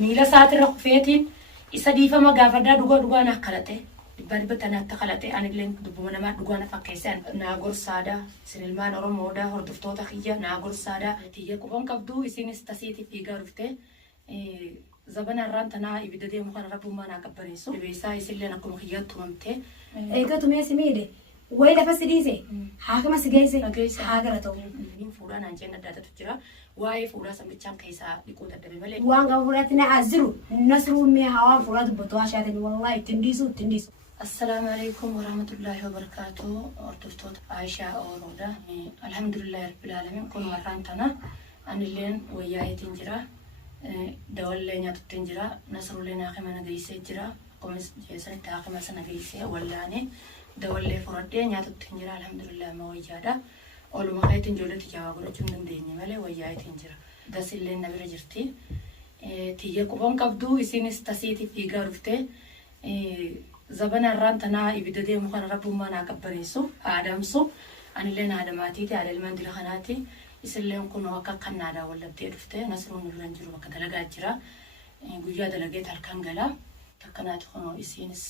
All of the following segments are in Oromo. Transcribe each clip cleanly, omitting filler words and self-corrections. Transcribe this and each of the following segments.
ميلا ساتر خفيتين إسدي فما قافدا دوغا نخلته بار بتنا تخلته أنا بلين دبونا ما دوغا نفكيسان ناغور سادا سنلمان أرومودا هردفتوتا خيا ناغور سادا تيجي كوبان كبدو إسين استسيتي في غرفته زبنا رانتنا يبدأ مخان ربو ما نكبريسو بيسا يسلنا كم خيات تمامته إيه كتومي سميدة ويدا فسديسه حاجة سجيسه حاجة رتو من فوران أنجينا داتا تجرا واي فورا سميتشان كيسا يكون تدري ملك وان فوراتنا أزرو نسرو مي هوا فورات بتواشاتني والله تنديسو السلام عليكم ورحمة الله وبركاته أردفتوت عائشة أورودا الحمد لله رب العالمين كن مرانتنا أن اللين وياي تنجرا دول لين تنجرا نصر لنا خمنا جيسة جرا كمس جيسة تاخم سنة جيسة ولاني دول لي فردين يا تنجرا الحمد لله ما ويجادا أول ما خيت تنجولة تجاوب رجل ديني ماله وياي تنجرا دس اللين نبي رجرتي تيجي كوبان كبدو يسين استسيتي في غرفته زبنا رانتنا يبدأ مخان ربو ما نكبريسو آدمسو أنا لين آدماتي على المندل خناتي يسلم كنا وكا كندا ولا بتعرفته نصرون الرنجرو وكذا لقاجرا جوجا دلقيت هالكنجلا تكنات خنو يسينس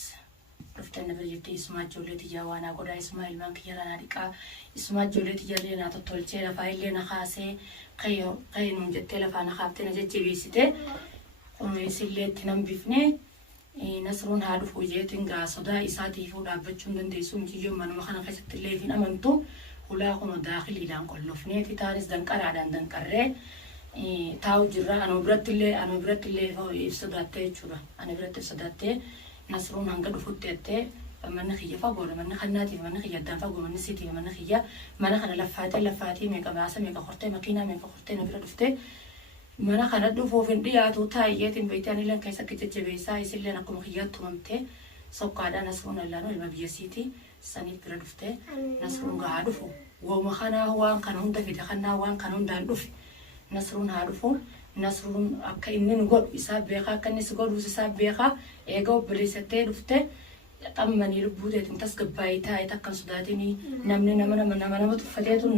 رفتنا بريتي اسمها جولتي جوانا قدا اسمها المانك يرانا ديكا اسمها جولتي جالينا تطولتي لفايل لنا خاسي قي نمجت لفانا خافتنا جت بيسته خنو يسلت تنام بفني نصرون هادو فوجيتين غا صدا إساتي فودا بتشون دنديسو مجيو من مخنا خسرت اللي فين أمنتو ولا خنو داخل إلى كله فنيتي تاريس دنكر عدن دنكره تاو جرا أنا برت اللي هو يفسدته شورا أنا برت يفسدته نصرون هنقدر فوتته من خيا فقول من خناتي من خيا دان فقول من نسيتي من خيا من خنا لفاتي ميكا باسا ميكا خرتي مكينا ميكا خرتي نبرت فته mana kana dhufu findiyaatu taayyeetiin beeytanii lan keessa jajjabeessaa isillee akkuma xiyyaattu mamtee sokkaadhaan nasruun allaanoo ilma biyyasiiti saniif bira dhuftee nasruun gaa dhufu wooma kanaa waan kana hunda fide kanaa waan kana hundaan dhufe nasruun haa dhufu nasruun akka inni nu godhu isaa beekaa akka inni si godhus isaa beekaa eega obboleessattee dhufte qammanii lubbuuteetiin tasgabbaayii taa'ee takkan sodaatinii namni nama tuffateetu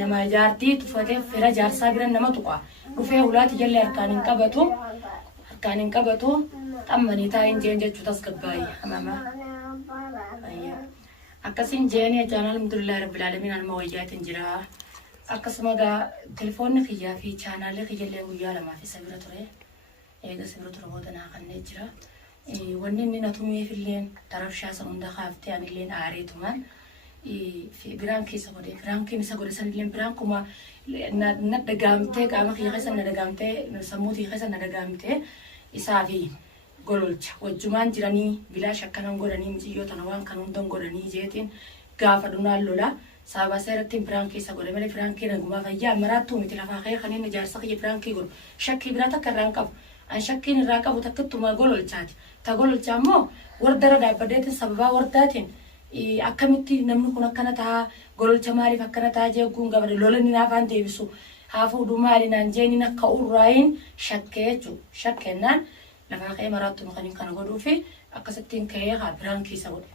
nama jaartii tuffatee fira jaarsaa biran nama tuqaa dhufee hulaati jallee harkaan hin qabatu qammanii taa'een jeen jechuu tasgabbaayii hamama akkasiin jeeni ajaan alhamdulillahi rabbil aalamiin anuma wayyaatiin jira akkasuma gaa telefoonni kiyyaa fi chaanaallee kiyyallee guyyaa lamaaf isa bira ture eega isa bira ture booda naa kannee jira wanni inni natumeefilleen tarabshaa isa hunda kaaftee anilleen aareetumaan biraan keessa godhe biraan keessa godhe sanilleen biraan kuma na dagaamtee qaama kiyya keessa na dagaamtee sammuu kiyya keessa na dagaamtee isaa fi gololcha wajjumaan jiranii bilaash akkanan godhanii miciyyoo tana waan kan hundan godhanii jeetiin gaafa dhunaan lola sababa seeratti biraan keessa godhe malee biraan kee nagumaa fayyaa maraattuu miti lafaa kee kan inni jaarsa kiyya biraan kee godhu shakkii biraa takka irraan qabu an shakkiin irraa qabu takkattuma gololchaati ta gololchaa immoo wardara dhaabbadeetiin sababaa wardaatiin akkamitti namni kun akkana ta'a gololcha maaliif akkana ta'a jeeguun gabadhe lolani naafaan deebisu haafuu maalinaan jeeniin akka urraayin shakkee jechuudha shakkennaan lafaa kee maraattuu kan kana godhuu fi akkasittiin ka'ee haa biraankiisa godhe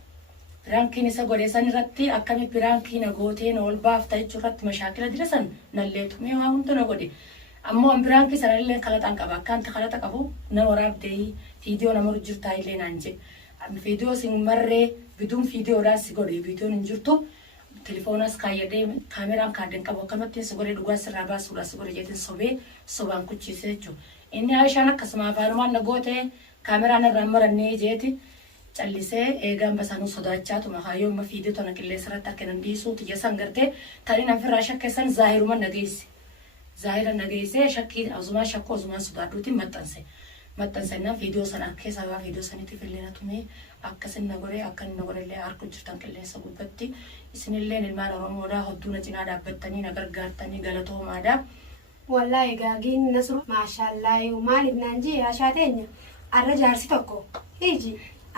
biraankiisa godhe san irratti akkamitti biraankiina gooteen ol baafta jechuu irratti mashaakila dirasan nalleetumee waa hunda na godhe ammoo biraankiisa nallee kalaxaan qaba akkaanta kalaxa qabu na waraabdee fiidiyoo nama jirtaa illee naan jedhe fiidiyoo sin marree biduun fiidiyoodhaan si godhe fiidiyoon hin jirtu telefoonas kaayyadee kaameraan kaadden qabu akkamittiin si godhe dhugaa sirraa baasuudhaan si godhe jeetiin sobaan kuchiisee jechuudha. Inni Aishaan akkasuma afaanumaan na goote kaameraan irraan marannee jeeti callisee eegaan basaanuu sodaachaa tuma hayyoo amma fiidiyoo tana qilleessa irratti akka nan dhiisuu tiyya san gartee taniin ofirraa shakkeessan zaahiruman nageesse. Zaahira nageessee shakkii azumaan shakkoo azumaan sodaadhuutiin maxxansannaan fiidiyoo sana keessa waa fiidiyoo saniitti fillee tumee akkasin na godhee akka inni na godhellee harku jirtan qilleensa gubbatti isinillee ilmaan Oromoodhaa hodduu na cinaa dhaabbattanii na gargaartanii galatoomaadhaa. Wallahi gaagiin nasru maashaallah maaliif naan jee ashaateenya arra jaarsi tokko hiji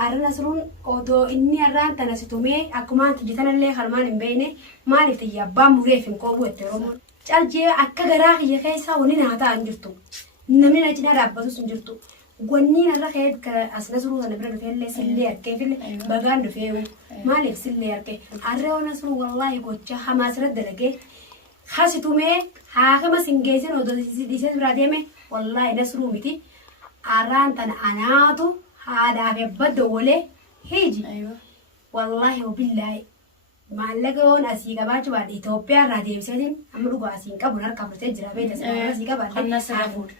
arra nasruun odoo inni arraan tana situmee akkumaan tijitanallee harmaan hin beeyne maaliif tiyya abbaan mureef hin qoobu itti Oromoon caljee akka garaa kiyya keessaa wani naa ta'an jirtu namni na cinaa dhaabbatus hin jirtu gwanniin arra kee as nasruu sana bira dhufeellee sillee arkee fille bagaan dhufee maaliif sillee arkee arra nasruu wallahi gocha hamaasirra dalagee خاصة تومي حاجة ما سنجيزين ودو ديسيس براديمه والله نسرو متي arraan tana anaatu haadhaaf ebbadda wale hiji ايوه wallahi wabillaahi maallaqa yoon asii qabaachuu baadhe Itoophiyaa irraa deebiseetiin amma dhugaa asiin qabu harka furtee jira beekta asii qabaadhe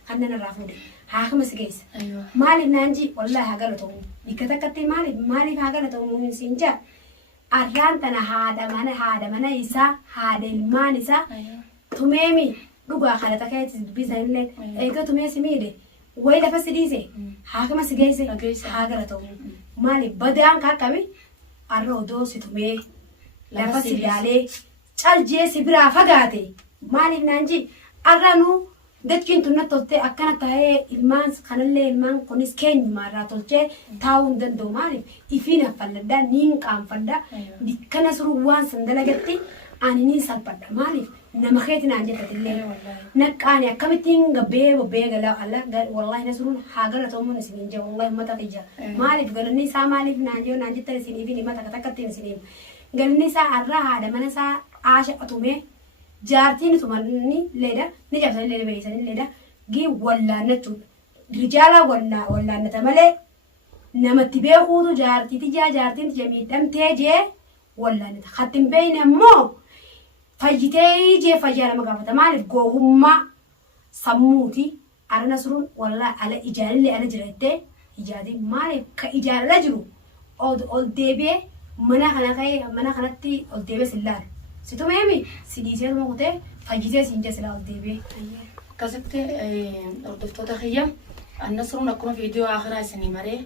kannan irraa fuudhe haakama si geessa ايوه maaliif naanji wallahi haa galatamu bikka takkatti maaliif haa galatamu siin jaa arraan tana haadha mana isaa haadha ilmaan isaa ايوه tumeemi dhugaa kana takkeetti dubbisan illee eega tumee si miidhe wayi lafa si dhiise haakama si geesse haa galatamu maaliif badaan kakkami arra odoo si tumee lafa si ilaalee caljee si biraa fagaate maaliif naanji arra nu dachiin tunna toltee akkana ta'ee ilmaan kanallee ilmaan kunis keenyumaarraa tolchee taa'uu hin danda'u maaliif ifiin affalladdaa niin qaanfadda bikkana suruu waan san dalagatti ani niin salphadha maaliif nama keeti naan jettatillee naqqaani akkamittiin gabbee bobbee galaa alla wallahi nasruun haa galatamuun isiniin jee wallahi ummata kiyya maaliif galanni isaa maaliif naan jee naan jettan isiniifi himata takkatti isiniif galanni isaa arraa haadha mana isaa aasha atumee jaartiin tumanni leeda ni cabsanii leeda beeksanii leeda gii wallaannachuudha rijaala wallaannata malee namatti beekuutu jaartiin tija miidhamtee jee wallaannata hattin beeyne ammoo fayyitee jee fayyaa nama gaafata maaliif goohummaa sammuuti ara nasruun wallaa ala ijaarillee ala jirattee ijaatiin maaliif ka ijaarala jiru ol deebi'ee mana kanatti ol deebi'ee sillaal situmeemi si dhiisee tuma kutee fayyitee siin jee silaa ol deebi'ee. akkasitti hordoftoota kiyya annasruun akkuma viidiyoo akhiraa isinii maree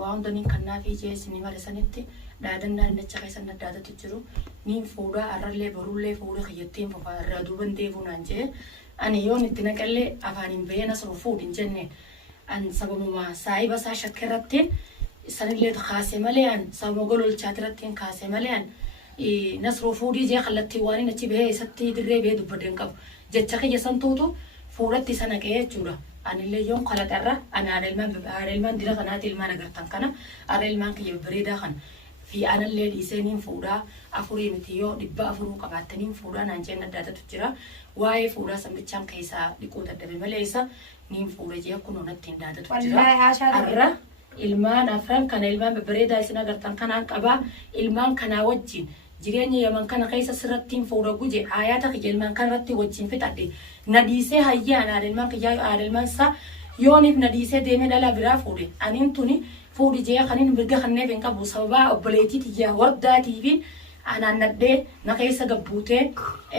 waa hundanii kannaa fi jee isinii mare sanitti dhaadannaa innacha keessan addaatatu jiru niin fuudhaa arrallee barullee fuudha kiyyattiin fufaa irraa duuban deebuu naan jee ani yoon itti naqallee afaaniin bahee nasru fuudhin jenne an sababuma saahiba isaa shakkeerratti sanillee kaasee malee an sababa gololchaatirrattiin kaasee malee an nasru fuudhii jee kallattii waan achi bahee isatti dirree bahee dubbadeen qabu jecha kiyya santuutu fuudhatti isa naqee jechuudha anillee yoon kalaxarra ani haadha ilmaan dira kanaati ilmaan agartan kana haadha ilmaan kiyya bareedaa kana fi anallee dhiisaniin fuudhaa afurii miti yoo 400 qabaattaniin fuudhaa naan jeen addaatatu jira waa'ee fuudhaa sambichaan keessaa dhiquu dadhabe malee isa niin fuudha jee kun onatti hin daadatu jira arra ilmaan afran kana ilmaan bareedaa isin agartan kanaan qabaa ilmaan kanaa wajjin jireenya yaman kana keessa sirrattiin fuudha guje aayaata kiyya ilmaan kanarratti wajjin fixadhe nadiisee hayyaan ilmaan kiyyaa ilmaan isaa yooniif nadiisee deemee dhalaa biraa fuudhe aniin tuni fuudhi jee kanin mirga kanneef hin qabu sababaa obboleetii tiyyaa wardaatii fi anaan nadhee na keessa gabbuutee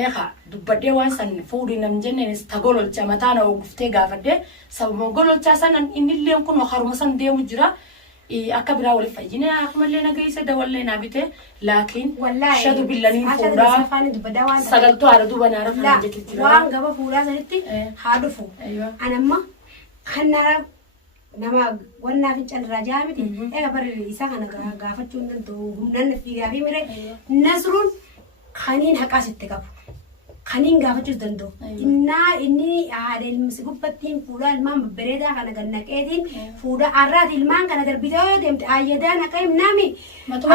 eeka dubbadhee waan san fuudhi nam jenneenis ta gololcha mataa na oguftee gaafadhee sababa gololchaa san innilleen kun haruma san deemu jira akka biraa waliif fayyine akkumallee nageessa dawallee naa bitee laakiin shadu billaniin fuudhaa sagaltuu haadha duuba naara kana jechuun jira waan gaba fuudhaa sanitti haa dhufu anamma kannara nama wannaaf hin calirraa jaa miti eega bari isaa kana gaafachuu hin danda'u humnaan fiigaa fi mire nasruun kaniin haqaas itti qabu kaniin gaafachuu danda'u inni haadha ilmisi gubbattiin fuudhaa ilmaan babbareedaa kana gannaqeetiin fuudhaa arraati ilmaan kana darbitee yoo deemte ayyadaa naqa himnaami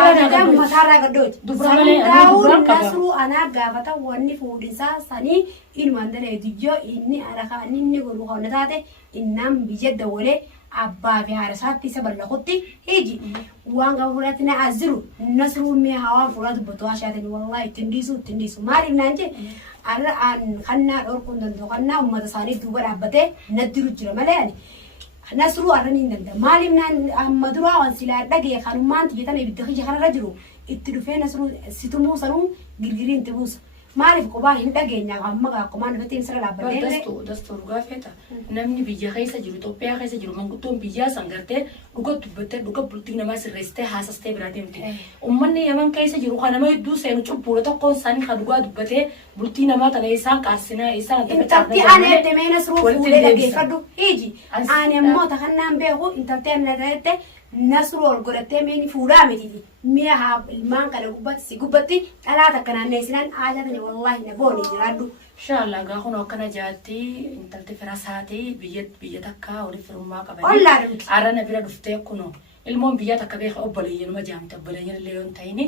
ayyadaa mataarraa gaddooti sandaa'uun nasruu anaa gaafata wanni fuudhisaa sanii ilmaan daleetu yoo inni godhu honna taate innaan biyya dawalee abbaa fi haadha isaatti isa ballaqutti hiji waan gaba fuudhatti na aziru nasruun mee hawaan fuudhaa dubbatu haashaatanii wallahi ittiin dhiisu maaliif naan jee arra kannaa dhorkuun danda'u kannaa uummata isaanii duuba dhaabbatee naddiru jira malee ani nasruu arra ni danda'a maaliif naan amma duraa waan silaa dhagee kanummaan tiyyatan ibidda kiyya kanarra jiru itti dhufee nasruu situmuu sanuu girgirii itti buusa maaliif qubaa hin dhageenya amma gaakkumaan dhufetti sira dhaabbatee dastuur gaafeeta namni biyya keessa jiru Itoophiyaa keessa jiru manguddoon biyyaa san gartee dhuga dubbattee dhuga bultii namaa sirreessitee haasastee biraa deemti ummanni yaman keessa jiru kan nama hedduu seenu cubbuudha tokkoon isaanii kan dhugaa dubbatee bultii namaa tana isaan qaarsinaa isaan intalti ani edemee nasruu fuudhee dhageeffadhu hiji ani ammoo takannaan beeku intalti ani dhagahette nasruu ol godhattee meeni fuudhaa miti mi'a haa ilmaan kana gubbatti dhalaata akka naanneessinan aajatani wallahi na booni jiraadhu. Inshallah gaafuma akkana jaatti intalti firasaati biyya takka waliif firummaa qabani. Ollaa dhuti. Arra na bira dhuftee kuno ilmoon biyya takka beeka obboleeyyan ma jaamte obboleeyyan illee yoon ta'ini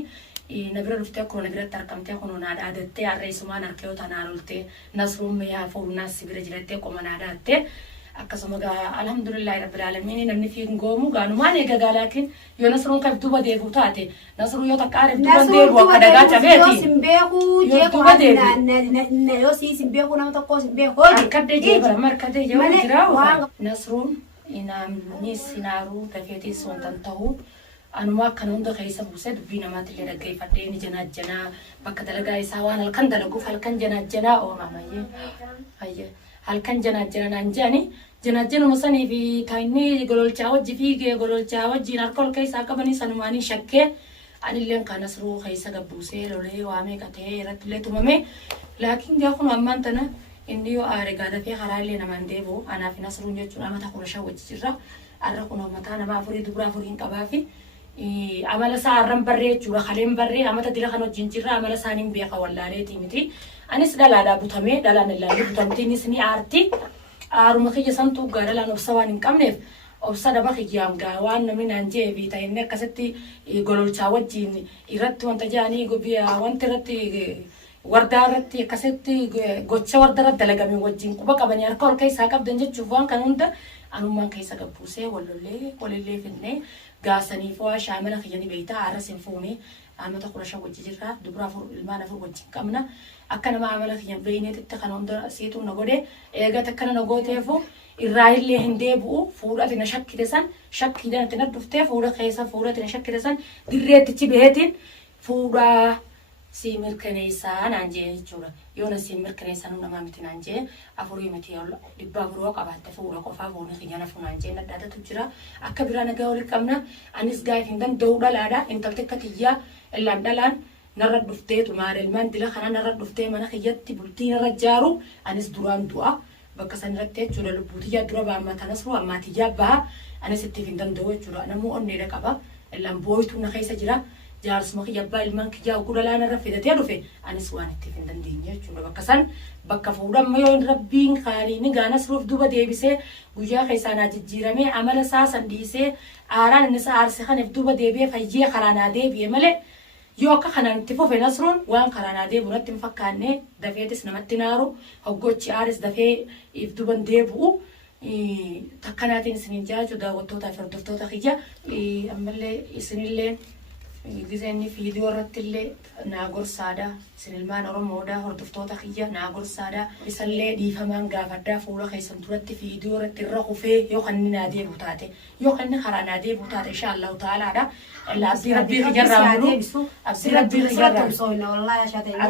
na bira dhuftee kuno na biratti argamtee kuno na dhaadattee harree sumaan harkee yoo tanaa loltee nasruun mi'a fuudhunaas bira jirattee qoma na dhaadattee akkasuma alhamdulillahi rabbil alamin namni fi ngoomu gaanu maan eega laakin yoo nasruun kaf duba deebu taate nasruu yoo takkaare duba deebu akka dagaa cabeeti simbeeku jeeku na yoo simbeeku nama tokko simbeeku kadde jeebara markade jeewu jira nasruun inaamni sinaaru tafeeti sontan ta'u anuma kan hunda keessa buuse dubbii namaatti dhaggeeffadhee ni janaajjanaa bakka dalagaa isaa waan halkan dalaguuf halkan janaajjanaa oomamayee ayye halkan janaajjana naan jedhani janaajjanuma sanii fi taa'inni gololchaa wajji fiigee gololchaa wajjiin harka ol keessaa qabanii sanumaanii shakkee anilleen kan nasruu keessa gabbuusee lolee waamee qatee irratti illee tumame laakiin gaa kun ammaan tana inni yoo aare gaadafee karaallee namaan deebi'u anaaf nasruun jechuun amata 15 wajji jirra arra kun mataa nama afurii dubra afuriin qabaa fi amala isaa arran barree jechuudha kaleen barree amata dila kan wajjin jirra amala isaaniin beeka wallaaleetii miti anis dhalaadhaa butamee dhalaan ilaalee butamtiinis ni aarti aaruma kiyya santuu gaa dhalaan obsa waan hin qabneef obsa daba kiyyaan gaa waan namni naan jee fi ta'inni akkasitti gololchaa wajjin irratti wanta jaanii gobiyaa wanti irratti wardaa irratti akkasitti gocha warda irratti dalagame wajjin quba qabanii harka ol keessaa qabdan jechuuf waan kan hunda anummaan keessa gabbuusee walillee finnee gaasaniif waa shaamala kiyyanii beeytaa arras hin fuune amata 15 wajji jirra dubra ilmaan afur wajjin qabna akka nama amala kiyyan beeyneetitti kan hunda siituu na godhe eegata akkana na gooteefu irraa illee hin deebi'u fuudhati na shakkite san shakkiidhaan na dhuftee fuudha keessa fuudhati na shakkite san dirreettichi beetiin fuudhaa si mirkaneessaa naan jee jechuudha yoo na si mirkaneessaa nama miti naan jee afurii miti dhibba afuroo qabaatte fuudha qofaa fuudhni kiyyan afu naan jee nadhaadatu jira akka biraa nagaa waliin qabna anis gaa'if hin danda'u dhalaadha intalti akka kiyyaa illaan dhalaan narra dhufteetu maal ilmaan dila kana narra dhuftee mana kiyyatti bultii narra jaaru anis duraan du'a bakka san irratti jechuudha lubbuutiyyaa dura baamma tanasru ammaatiyyaa baha anis ittiif hin danda'u jechuudha namuu onneedha qaba illaan booyituu na keessa jira jaarsuma kiyyabbaa ilmaan kiyyaa gura laana irra fidatee dhufe anis waan ittiif hin dandeenye jechuudha bakka san bakka fuudhamma yoo rabbiin kaaniini gaanas ruuf duba deebisee guyyaa keessaa naa jijjiiramee amala isaa san dhiisee aaraan inni isaa aarse kaniif duba deebi'ee fayyee karaa naa deebi'e malee yoo akka kanaan itti fufe nasruun waan karaa naa deebi'u natti hin fakkaanne dafeetis namatti naaru hoggochi aaris dafee if duban deebi'u takkanaatiin isiniin jaaju daawwattootaa fi hordoftoota kiyya ammallee isinillee gizenni fiidiyoo irratti illee naa gorsaadha isinilmaan oromoodha hordoftoota kiyya naa gorsaadha isallee dhiifamaan gaafadhaa fuula keessan duratti fiidiyoo irratti irra kufee yoo kan inni naa deebi'u taate yoo kan inni karaa naa deebi'u taate inshaallahu ta'aalaadha abdii rabbii kiyyarraa muru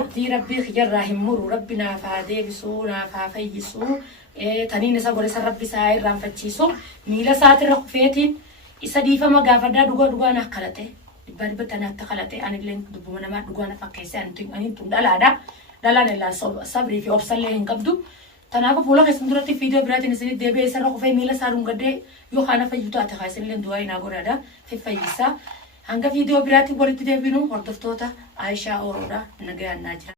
abdii rabbii kiyyarraa hin muru rabbi naaf haa deebisuu naaf haa fayyisuu taniin isa godhe san rabbi isaa irraanfachiisu miila isaatirra kufeetiin isa dhiifama gaafadhaa dhugaa naaf kadhate Bari betana takalate anilleen dubbuma nama dhugaa na fakkeesse ani tun dhalaadha dhalaan illaa sabrii fi obsallee hin qabdu tanaaf fuula keessan duratti fiidiyoo biraatiin isinii deebi'ee isarra kufee miila isaa dhungadee yoo kana fayyu taate haa isinillee du'aa inaa godhaadha fayyisaa hanga fiidiyoo biraatiin walitti deebinu hordoftoota Aishaa Oroodha nagayaan naa jira.